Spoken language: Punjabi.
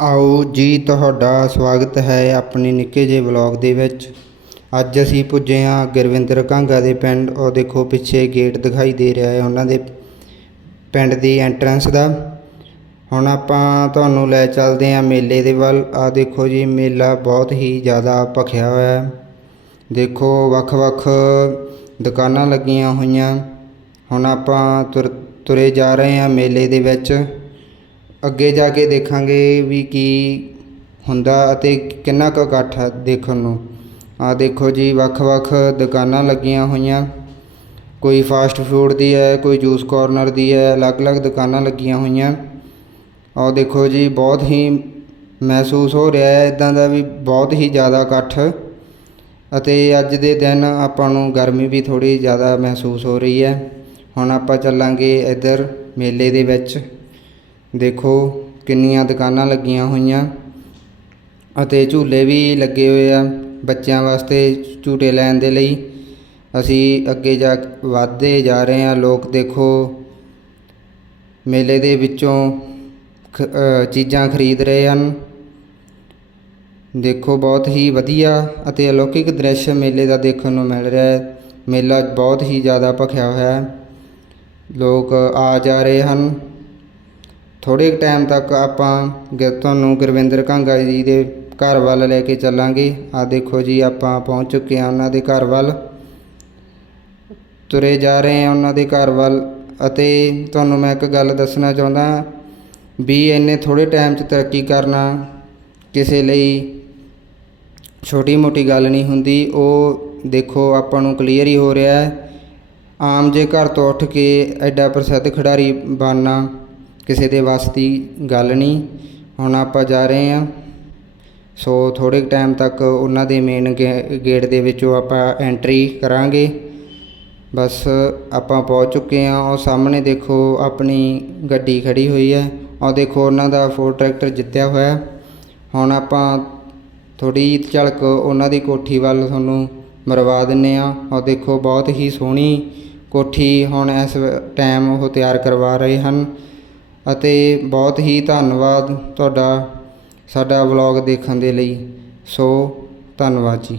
ਆਓ ਜੀ, ਤੁਹਾਡਾ ਸਵਾਗਤ ਹੈ ਆਪਣੇ ਨਿੱਕੇ ਜਿਹੇ ਵਲੌਗ ਦੇ ਵਿੱਚ। ਅੱਜ ਅਸੀਂ ਪੁੱਜੇ ਹਾਂ ਗੁਰਵਿੰਦਰ ਕਾਂਗਾ ਦੇ ਪਿੰਡ। ਉਹ ਦੇਖੋ ਪਿੱਛੇ ਗੇਟ ਦਿਖਾਈ ਦੇ ਰਿਹਾ ਹੈ ਉਹਨਾਂ ਦੇ ਪਿੰਡ ਦੀ ਐਂਟਰੈਂਸ ਦਾ। ਹੁਣ ਆਪਾਂ ਤੁਹਾਨੂੰ ਲੈ ਚੱਲਦੇ ਹਾਂ ਮੇਲੇ ਦੇ ਵੱਲ। ਆ ਦੇਖੋ ਜੀ, ਮੇਲਾ ਬਹੁਤ ਹੀ ਜ਼ਿਆਦਾ ਭਖਿਆ ਹੋਇਆ ਹੈ। ਦੇਖੋ ਵੱਖ-ਵੱਖ ਦੁਕਾਨਾਂ ਲੱਗੀਆਂ ਹੋਈਆਂ। ਹੁਣ ਆਪਾਂ ਤੁਰ, ਤੁਰੇ ਜਾ ਰਹੇ ਹਾਂ ਮੇਲੇ ਦੇ ਵਿੱਚ। ਅੱਗੇ ਜਾ ਕੇ ਦੇਖਾਂਗੇ ਵੀ ਕੀ ਹੁੰਦਾ ਅਤੇ ਕਿੰਨਾ ਕੁ ਇਕੱਠ ਹੈ ਦੇਖਣ ਨੂੰ। ਆ ਦੇਖੋ ਜੀ ਵੱਖ-ਵੱਖ ਦੁਕਾਨਾਂ ਲੱਗੀਆਂ ਹੋਈਆਂ। ਕੋਈ ਫਾਸਟ ਫੂਡ ਦੀ ਹੈ, ਕੋਈ ਜੂਸ ਕਾਰਨਰ ਦੀ ਹੈ ਅਲੱਗ-ਅਲੱਗ ਦੁਕਾਨਾਂ ਲੱਗੀਆਂ ਹੋਈਆਂ। ਆਹ ਦੇਖੋ ਜੀ, ਬਹੁਤ ਹੀ ਮਹਿਸੂਸ ਹੋ ਰਿਹਾ ਹੈ, ਇਦਾਂ ਦਾ ਵੀ ਬਹੁਤ ਹੀ ਜ਼ਿਆਦਾ ਇਕੱਠ। ਅਤੇ ਅੱਜ ਦੇ ਦਿਨ ਆਪਾਂ ਨੂੰ ਗਰਮੀ ਵੀ ਥੋੜੀ ਜ਼ਿਆਦਾ ਮਹਿਸੂਸ ਹੋ ਰਹੀ ਹੈ। ਹੁਣ ਆਪਾਂ ਚੱਲਾਂਗੇ ਇੱਧਰ ਮੇਲੇ ਦੇ ਵਿੱਚ। ਦੇਖੋ ਕਿੰਨੀਆਂ ਦੁਕਾਨਾਂ ਲੱਗੀਆਂ ਹੋਈਆਂ ਅਤੇ ਝੂਲੇ ਵੀ ਲੱਗੇ ਹੋਏ ਆ ਬੱਚਿਆਂ ਵਾਸਤੇ ਝੂਟੇ ਲੈਣ ਦੇ ਲਈ। ਅਸੀਂ ਅੱਗੇ ਜਾ ਵਧਦੇ ਜਾ ਰਹੇ ਹਾਂ। ਲੋਕ ਦੇਖੋ ਮੇਲੇ ਦੇ ਵਿੱਚੋਂ ਖ ਚੀਜ਼ਾਂ ਖਰੀਦ ਰਹੇ ਹਨ। ਦੇਖੋ ਬਹੁਤ ਹੀ ਵਧੀਆ ਅਤੇ ਅਲੌਕਿਕ ਦ੍ਰਿਸ਼ ਮੇਲੇ ਦਾ ਦੇਖਣ ਨੂੰ ਮਿਲ ਰਿਹਾ ਹੈ। ਮੇਲਾ ਬਹੁਤ ਹੀ ਜ਼ਿਆਦਾ ਭਖਿਆ ਹੋਇਆ ਹੈ। ਲੋਕ ਆ ਜਾ ਰਹੇ ਹਨ। ਥੋੜ੍ਹੇ ਟਾਈਮ ਤੱਕ ਆਪਾਂ ਗ- ਤੁਹਾਨੂੰ ਗੁਰਵਿੰਦਰ ਕਾਂਗਾ ਜੀ ਦੇ ਘਰ ਵੱਲ ਲੈ ਕੇ ਚੱਲਾਂਗੇ। ਆ ਦੇਖੋ ਜੀ, ਆਪਾਂ ਪਹੁੰਚ ਚੁੱਕੇ ਹਾਂ ਉਹਨਾਂ ਦੇ ਘਰ ਵੱਲ। ਤੁਰੇ ਜਾ ਰਹੇ ਹਾਂ ਉਹਨਾਂ ਦੇ ਘਰ ਵੱਲ ਅਤੇ ਤੁਹਾਨੂੰ ਮੈਂ ਇੱਕ ਗੱਲ ਦੱਸਣਾ ਚਾਹੁੰਦਾ ਵੀ ਇੰਨੇ ਥੋੜ੍ਹੇ ਟਾਈਮ 'ਚ ਤਰੱਕੀ ਕਰਨਾ ਕਿਸੇ ਲਈ ਛੋਟੀ ਮੋਟੀ ਗੱਲ ਨਹੀਂ ਹੁੰਦੀ। ਉਹ ਦੇਖੋ, ਆਪਾਂ ਨੂੰ ਕਲੀਅਰ ਹੀ ਹੋ ਰਿਹਾ ਹੈ। ਆਮ ਜੇ ਘਰ ਤੋਂ ਉੱਠ ਕੇ ਐਡਾ ਪ੍ਰਸਿੱਧ ਖਿਡਾਰੀ ਬਣਨਾ ਕਿਸੇ ਦੇ ਵੱਸ ਦੀ ਗੱਲ ਨਹੀਂ। ਹੁਣ ਆਪਾਂ ਜਾ ਰਹੇ ਹਾਂ। ਸੋ ਥੋੜ੍ਹੇ ਟਾਈਮ ਤੱਕ ਉਹਨਾਂ ਦੇ ਮੇਨ ਗੇਟ ਦੇ ਵਿੱਚੋਂ ਆਪਾਂ ਐਂਟਰੀ ਕਰਾਂਗੇ। ਬਸ ਆਪਾਂ ਪਹੁੰਚ ਚੁੱਕੇ ਹਾਂ। ਉਹ ਸਾਹਮਣੇ ਦੇਖੋ ਆਪਣੀ ਗੱਡੀ ਖੜੀ ਹੋਈ ਹੈ। ਉਹ ਦੇਖੋ ਉਹਨਾਂ ਦਾ ਫੋਰ ਟਰੈਕਟਰ ਜਿੱਤਿਆ ਹੋਇਆ ਹੁਣ ਆਪਾਂ ਥੋੜੀ ਝਲਕ ਉਹਨਾਂ ਦੀ ਕੋਠੀ ਵੱਲ ਤੁਹਾਨੂੰ ਮਰਵਾ ਦਿੰਨੇ ਆ ਉਹ ਦੇਖੋ ਬਹੁਤ ਹੀ ਸੋਹਣੀ ਕੋਠੀ ਹੁਣ ਇਸ ਟਾਈਮ ਉਹ ਤਿਆਰ ਕਰਵਾ ਰਹੇ ਹਨ। ਅਤੇ ਬਹੁਤ ਹੀ ਧੰਨਵਾਦ ਤੁਹਾਡਾ ਸਾਡਾ ਵਲੌਗ ਦੇਖਣ ਦੇ ਲਈ। ਸੋ ਧੰਨਵਾਦ ਜੀ।